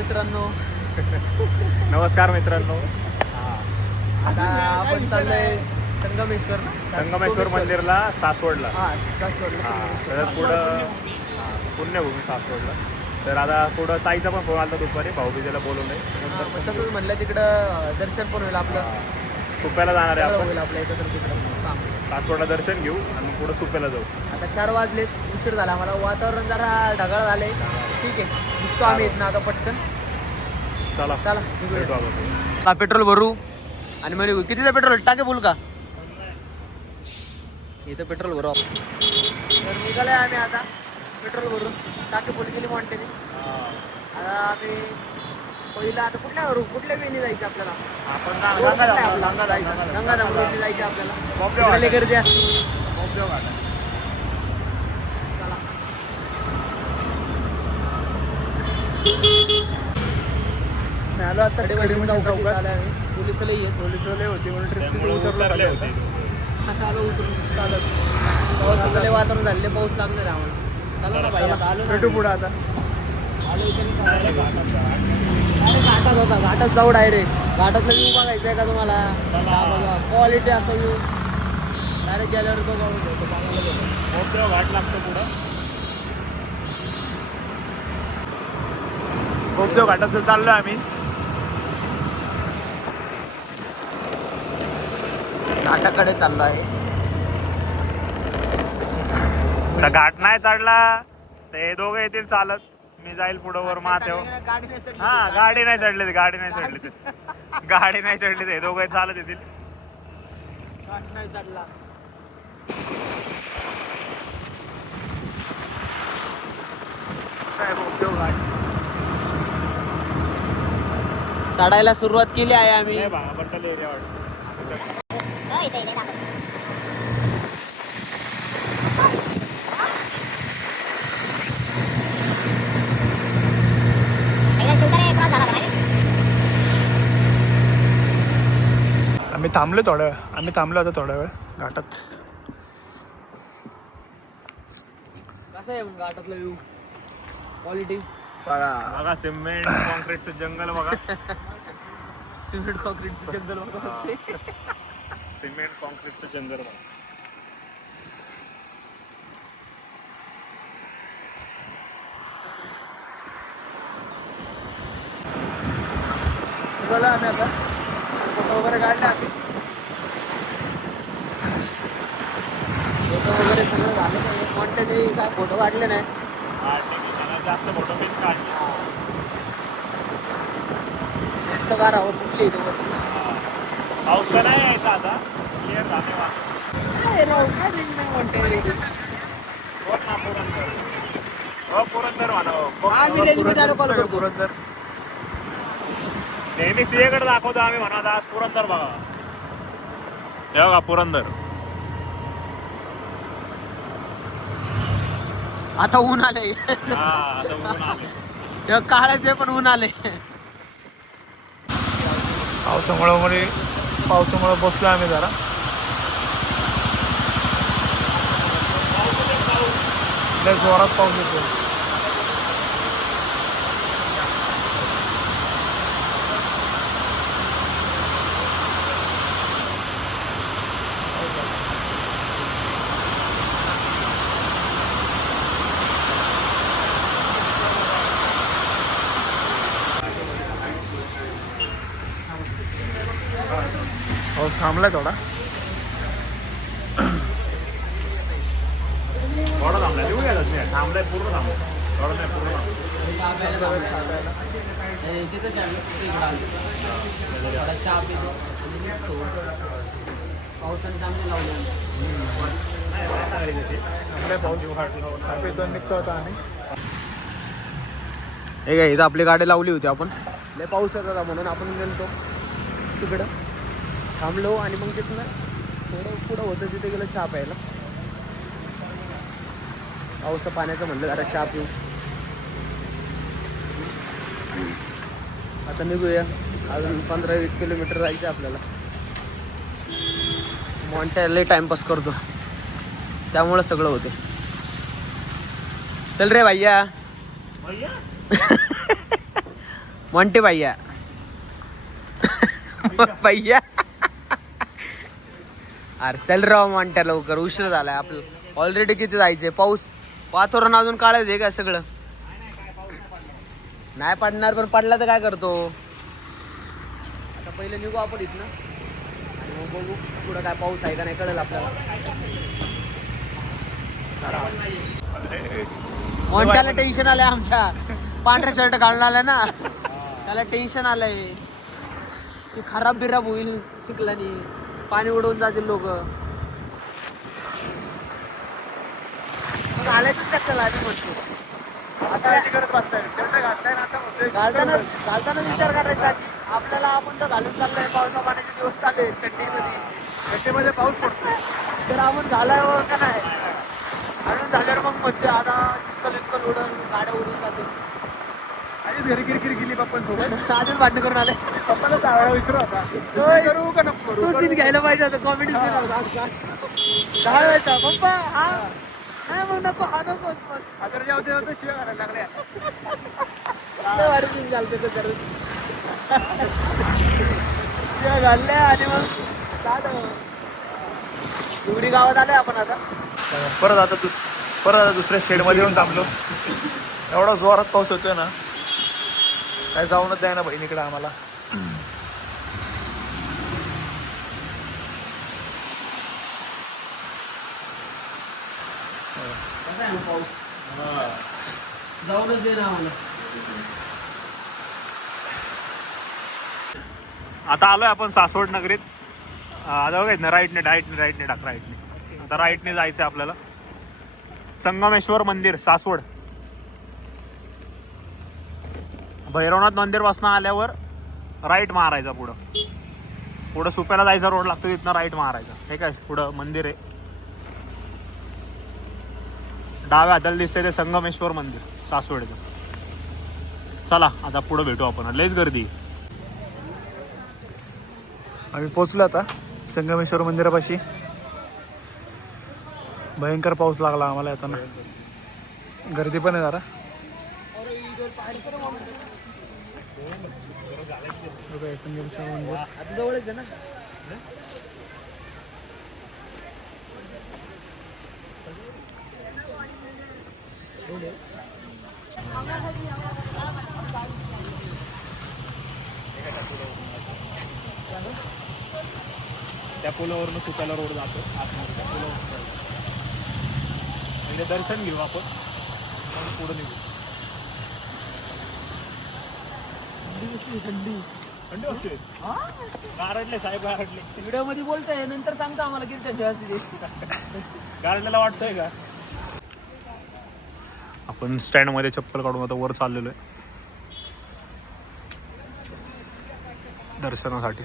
मित्रांनो. नमस्कार मित्रांनो. आता आपण चाललोय संगमेश्वर ना? संगमेश्वर. मंदिरला सासवडला. हा सासवडला हा, संगमेश्वर. तर पुढं हा, पुण्यभूमी सासवडला. तर आता पुढं ताईचा पण फोन आला दुपारी. भाऊबीजेला बोलवलंय. हा, मग तसंच म्हणलं तिकडं दर्शन पण होईल आपलं. सुप्याला जाणार आहे सगळं आपण. होईल आपल्या एकत्र तिकडं. काम. सासवडला दर्शन घेऊ आणि मग पुढं सुप्याला जाऊ. आता चार वाजले उशीर झाला. आम्हाला वातावरण जरा ढगाळ झालंय. ठीक आहे. निघतो आम्ही इथनं आता पटकन. चला. चला भेटू आपण. हा पेट्रोल भरू. आणि निघू. कितीचं पेट्रोल? टाके बोल का? इथं पेट्रोल भरू आपण. तर निघालोय आम्ही आता. पेट्रोल भरून. टाके फुल केली मॉन्टेने आता आम्ही पहिला आता कुठल्या भरू? कुठल्या वेळी जायचं आपल्याला? आपण? गंगाधाम रोडने जायचं आपल्याला? गर्दी आहे. चला. मी आलो आता. पोलीस लई आहेत पोलिसवाले होते म्हणून ट्रिपची उतरले होते. आता आलो उतरून. चालत लय वातावरण झाले पाऊस लागणार आहे आम्हाला. चला ना भाई आता आलो ना. भेटू पुढं आता. आलो घाटात होता. घाटात जाऊ डायरेक्ट घाटातला व्ह्यू बघायचा आहे का तुम्हाला? क्वालिटी असं व्ह्यू डायरेक्ट गेल्यावर तो बघून. मोठं घाट लागतो पुढं. गोपदेव घाटात चाललोय आम्ही. घाटाकडे चाललो आहे. तर घाट नाही चढला ते दोघं येतील चालत. मी जाईल पुढं वर चढली. हा गाडी नाही चढली ती गाडी नाही चढली ती. गाडी नाही चढली ते दोघं चालत येतील. घाट नाही चढला. साहेब उपयोग चढायला सुरुवात केली आहे आम्ही. आम्ही थांबलो थोडा वेळ आम्ही थांबलो आता थोडा वेळ घाटात. कसं आहे घाटातला व्ह्यू क्वालिटी बघा. सिमेंट कॉन्क्रीटचं जंगल बघा. सिमेंट कॉन्क्रीट जंगल वगैरे सिमेंट कॉन्क्रीटचं जंगल बघा. निघालो आम्ही आता फोटो वगैरे काढले आम्ही. फोटो वगैरे सगळं झालं नाही. कॉन्टॅक्ट काय फोटो काढले नाही. जास्त फोटो मीच काढले. मस्त गार हवा सुटली. पाऊस तर नाही यायचा आता? क्लिअर झाले वा काय राव, काय रेंज नाही म्हणते. बोल ना पुरंदर. हो पुरंदर म्हणा हो. पुरंदर. नेहमी सिंहगड दाखवतो आम्ही म्हणा आज पुरंदर बघा. हे बघा पुरंदर. आता ऊन आले हा आता ऊन आले काळाचे पण ऊन आले पावसामुळं पावसामुळं बसलो आम्ही जरा. लय जोरात पाऊस येतो पाऊस थांबलाय थोडा. थोडा थांबलाय. देऊ घ्या थांबलाय पूर्ण थांबलाय. थोडं नाही पूर्ण चांगले हे काय इथं आपली गाडी लावली होती आपण. लय पाऊस येत होता म्हणून आपण गेलतो तिकडं. थांबलो आणि मग तिथनं थोडं पुढं होतं तिथे गेलं चहा प्यायला. पावसा पाण्याचं म्हणलं जरा चहा पिऊ. आता निघूया. अजून पंधरा वीस किलोमीटर जायचं आपल्याला. मॉन्ट्या लय टाइमपास करतो. त्यामुळं सगळं होते चल रे भैया. मॉन्टे भैया. भैया. अरे चल राव म्हणत्या लवकर उशीर झालाय आपलं. ऑलरेडी किती जायचे? पाऊस वातावरण अजून काळच आहे का सगळं? नाही पडणार पण पडला तर काय करतो? आता पहिले निघू आपण इथनं. आणि मग बघू पुढं काय पाऊस आहे का नाही कळेल आपल्याला. म्हणत्याला टेन्शन आलंय आमच्या. पांढरा शर्ट घालून आलाय ना. त्याला टेन्शन आलंय. की खराब बिराब होईल चिखलानी. पाणी उडवून जातील लोक. घालायचंच कशाला आधी म्हणतो. आता घालताना घालताना विचार करायचा की आपल्याला आपण जर घालून चाललोय. पावसा पाण्याचे दिवस चालू आहेत थंडीमध्ये थंडीमध्ये पाऊस पडतोय. तर आपण घालावं का नाही? घालून झाल्यावर मग म्हणते आता चिखल इतकल उडून गाड्या उडून जातील. किरकिरी गेली भांडण करून आले? पप्पाला चावळा विसरू होता करू का नको करू? तो सीन घ्यायला पाहिजे होता कॉमेडी सीन होता. घालायचा पप्पा हा? नाही मग नको हा नको आता तर शिव्या करायला लागल्या. सीन शिव्या घालल्या आणि मग झालं. गावात आलोय आपण आता. परत आता दुस परत आता दुसऱ्या शेडमध्ये येऊन थांबलो. एवढा जोरात पाऊस होतोय ना. काय जाऊनच द्याय ना बहिणीकडे आम्हाला. कसा आहे ना पाऊस? जाऊनच दे ना आम्हाला. आता आलोय आपण सासवड नगरीत. आता बघायचं ना राईटने राईटने राईटने टाक राईटने आता राईटने जायचं आपल्याला. संगमेश्वर मंदिर सासवड. भैरवनाथ मंदिरपासून आल्यावर राईट मारायचा पुढं. पुढं सुप्याला जायचा रोड लागतो तिथनं राईट मारायचा. हे काय? पुढं मंदिर आहे. डाव्या हाताला दिसतंय ते संगमेश्वर मंदिर सासवडचं. चला आता पुढं भेटू आपण. लयच गर्दी आम्ही पोचलो आता संगमेश्वर मंदिरापाशी. भयंकर पाऊस लागला आम्हाला येताना गर्दी पण आहे जरा बघा, संगमेश्वर मंदिर आता जवळच आहे ना त्या पुलावरनं सुप्याला रोड जातो. आतमध्ये त्या पुलावरून. म्हणजे दर्शन घेऊ आपण. पुढे निघू. थंडी वाजते. गारडले साहेब गारडले. व्हिडिओमध्ये बोलतोय नंतर सांगतो आम्हाला किती थंडी वाटतंय का? आपण स्टँडमध्ये चप्पल काढून आता वर चाललेलो आहे. दर्शनासाठी.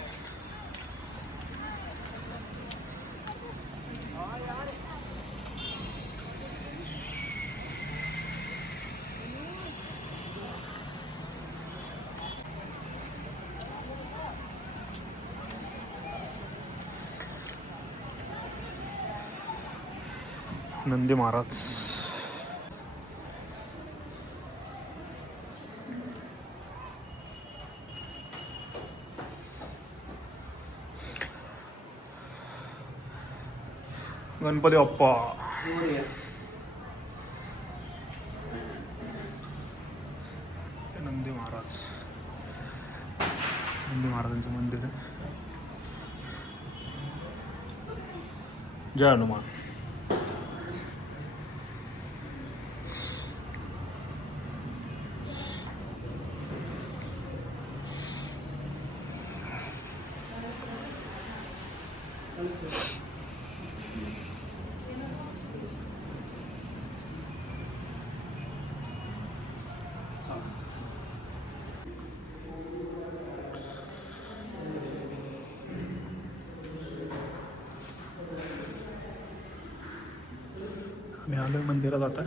नंदी महाराज. गणपती बाप्पा. नंदी महाराज. नंदी महाराजांचं मंदिर आहे. जय हनुमान. आम्ही आलो मंदिरात आता.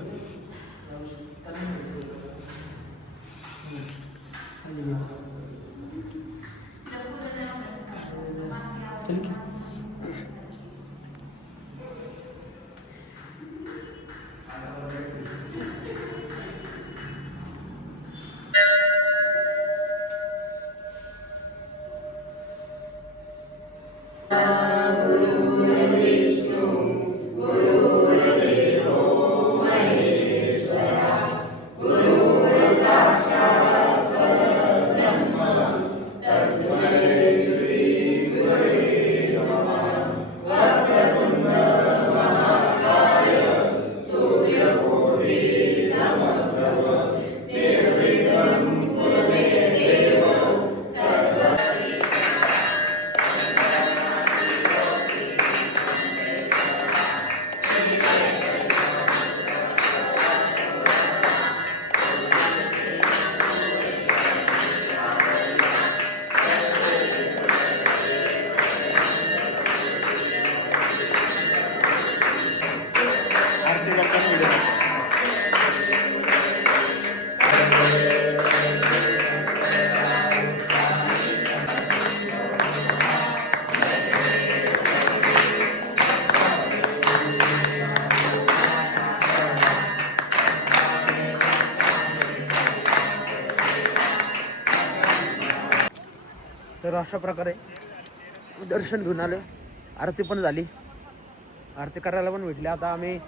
चल की. अशा प्रकारे दर्शन घेऊन आलो. आरती पण झाली. आरती करायला पण भेटली. आता आम्ही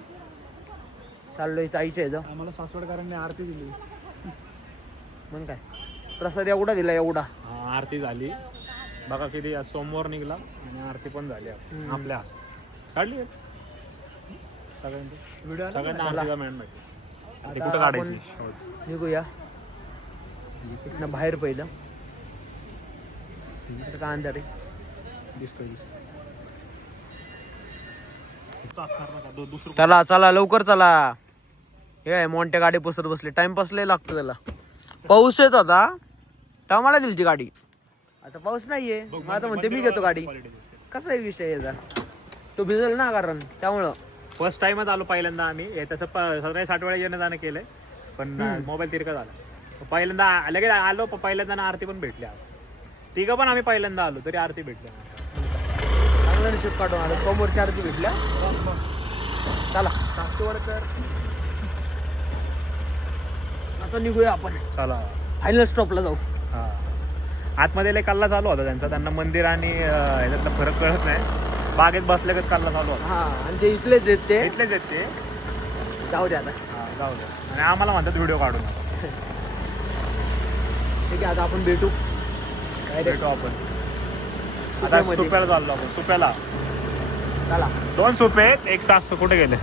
चाललोय ताईच्या इथं. आम्हाला सासवडकरांनी आरती दिली. मग काय? प्रसाद एवढा दिला एवढा. हा, आरती झाली. बघा किती आज सोमवार निघला आणि आरती पण झाली आप-. आपल्या काढली आहे? सगळ्यांची. व्हिडिओ सगळ्यांना काढायची. निघूया. इथनं बाहेर पहिलं. का अंधार आहे? दिसतोय दुसरं चला चला लवकर चला. हे काय मोठ्या गाडी पुसत बसले. टाइमपास लय लागतो त्याला. पाऊस येत होता. टमाला दिली ती गाडी. आता पाऊस नाहीये. मग आता म्हणते मी घेतो गाडी. कसा आहे विषय याचा? तो भिजल ना कारण त्यामुळं. फर्स्ट टाइमच आलो पहिल्यांदा आम्ही. तसं सगळे साठ वेळा येणं जाणं केलंय. पण मोबाईल तिरका झाला. पहिल्यांदा लगेच आलो पहिल्यांदा ना आरती पण भेटली तिघं पण आम्ही पहिल्यांदा आलो तरी आरती भेटली. आम्हाला. चांगलं नशीब काढून आलं. समोरच्या आरती भेटल्या? चला. सासवडकर आता निघूया आपण. चला. फायनल स्टॉपला जाऊ. हा. आतमध्ये लय कल्ला चालू होता त्यांचा. त्यांना मंदिर आणि अं, ह्याच्यातला फरक कळत नाही. बागेत बसल्यागत कल्ला चालू होता. हा आणि ते इथलेच आहेत ते. इथलेच आहेत ते. जाऊ दे आता. हा, जाऊ द्या आणि आम्हाला म्हणतात व्हिडिओ काढून. ठीक आहे आता आपण भेटू. भेटू आपण आता सुप्यामध्ये. सुप्याला चाललो आपण. सुप्याला चला. दोन सुपे आहेत एक सास कुठे गेले?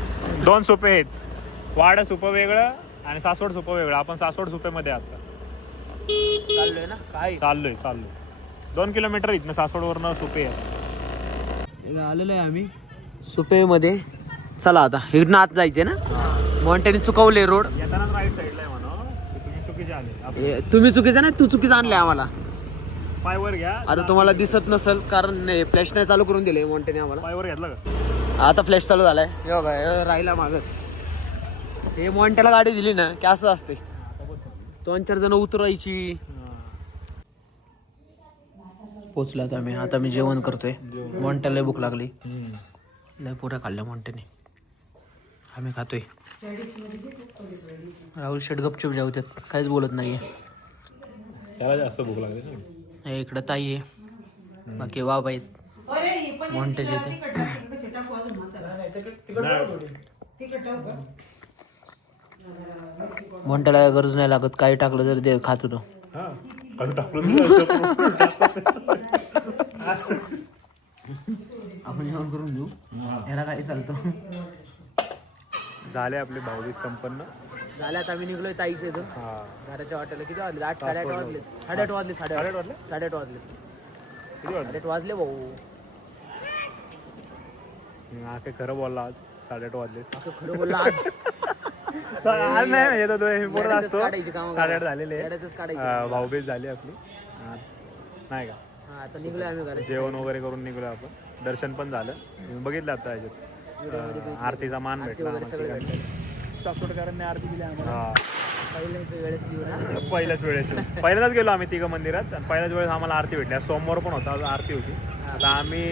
दोन सुपे आहेत. वाडा सुपं वेगळं आणि सासवड सुपं वेगळं. आपण सासवड सुपेमध्ये आता चाललोय ना? काय? चाललोय चाललोय. दोन किलोमीटर इथनं सासवडवरनं सुपे आहे आलेलो आहे आम्ही. सुपेमध्ये. चला आता. इकडनं आत जायचे ना? मॉन्टेने चुकवले रोड. येतानाच राईट साईडला आहे म्हणा ते तुम्ही चुकीचे आले तुम्ही चुकीचं नाही तू चुकीचं आणलंय आम्हाला. पायवर घ्या. आता तुम्हाला दिसत नसेल कारण फ्लॅश नाही चालू करून दिले मॉन्टेने आम्हाला. पायवर घेतलं का? आता फ्लॅश चालू झालाय. हे बघा हे राहिला मागच. हे मॉन्टेला गाडी दिली ना की असं असते. दोन चार जण उतरायची. पोचलो आता मी आता मी जेवण करतोय. मॉन्टेला भूक लागली. लय पुऱ्या खाल्ल्या मॉन्टेने आम्ही खातोय. राहुल शेट गपचूप जेवतात. काहीच बोलत नाहीये. त्याला जास्त भूक लागली इकडं ताई आहे. बाकी बाबा आहेत. मॉन्टेज येते मॉन्टेला काय गरज नाही लागत. काही टाकलं तरी ते खात होतो हा. आपण जेवण करून घेऊ. याला काय चालतो? झाले आपले भाऊबीज संपन्न. झाल्यात आम्ही निघलोय ताईच्या इथून. घराच्या वाटेला किती वाजले? आठ साडेआठ वाजले. साडेआठ वाजले साडेआठ. वाजले? साडेआठ वाजले. किती वाजले? साडेआठ वाजले भाऊ. काय खरं बोलला आज. साडेआठ वाजले. असं खरं बोललं आज. आज नाही येतो तो असतो. साडेआठ. झालेले. भाऊबीज झाली आपली. नाही का? हा आता निघलोय आम्ही जेवण वगैरे करून निघलो आपण. दर्शन पण झालं. बघितलं आता ह्याच्यात अं, आरतीचा मान भेटला. सासवडकरांनी आरती दिली आम्हाला. हा. पहिल्याच वेळेस येऊ ना पहिल्याच वेळेस पहिल्यांदाच गेलो आम्ही तिघं मंदिरात. आणि पहिल्याच वेळेस आम्हाला आरती भेटली. आज सोमवार पण होता आज आरती होती. आता आम्ही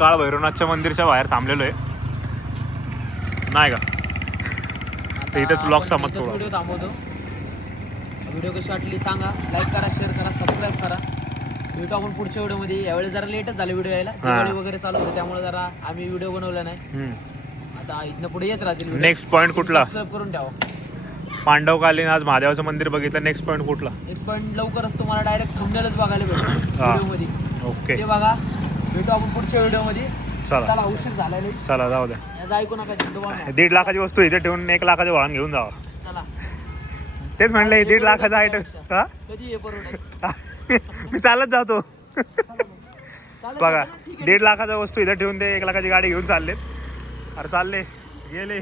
काळ भैरवनाथच्या मंदिरच्या बाहेर थांबलेलो आहे. नाही का? तर इथेच vlog समाप्त करू. व्हिडिओ थांबवतो. व्हिडिओ कशी वाटली सांगा. लाईक करा शेअर करा सबस्क्राईब करा. भेटू आपण पुढच्या व्हिडिओमध्ये यावेळेस जरा लेटच झालं व्हिडिओ यायला. दिवाळी वगैरे चालू होतं त्यामुळे जरा आम्ही व्हिडिओ बनवला नाही. आता इथनं पुढे येत राहतील नेक्स्ट पॉईंट कुठला? सबस्क्राईब करून ठेवा. पांडवकालीन आज महादेवाचं मंदिर बघितलं. नेक्स्ट पॉईंट कुठला? नेक्स्ट पॉईंट लवकरच तुम्हाला डायरेक्ट थंबनेलच बघायला भेटेल. हा. व्हिडिओमध्ये ओके ते बघा. भेटू आपण पुढच्या व्हिडिओमध्ये चला. चला उशीर झालाय लई. चला जाऊ द्या. याचं ऐकू नका. दीड लाखाची वस्तू इथे ठेवून एक लाखाचे वाहन घेऊन जावा. चला. तेच म्हणलं हे दीड लाखाचा आयटम हा? कधी परवडेल मी चालत जातो. चालेल. बघा ना? ठीक आहे. दीड लाखाच्या वस्तू इथे ठेवून ते एक लाखाची गाडी घेऊन चाललेत. अरे चालले गेले.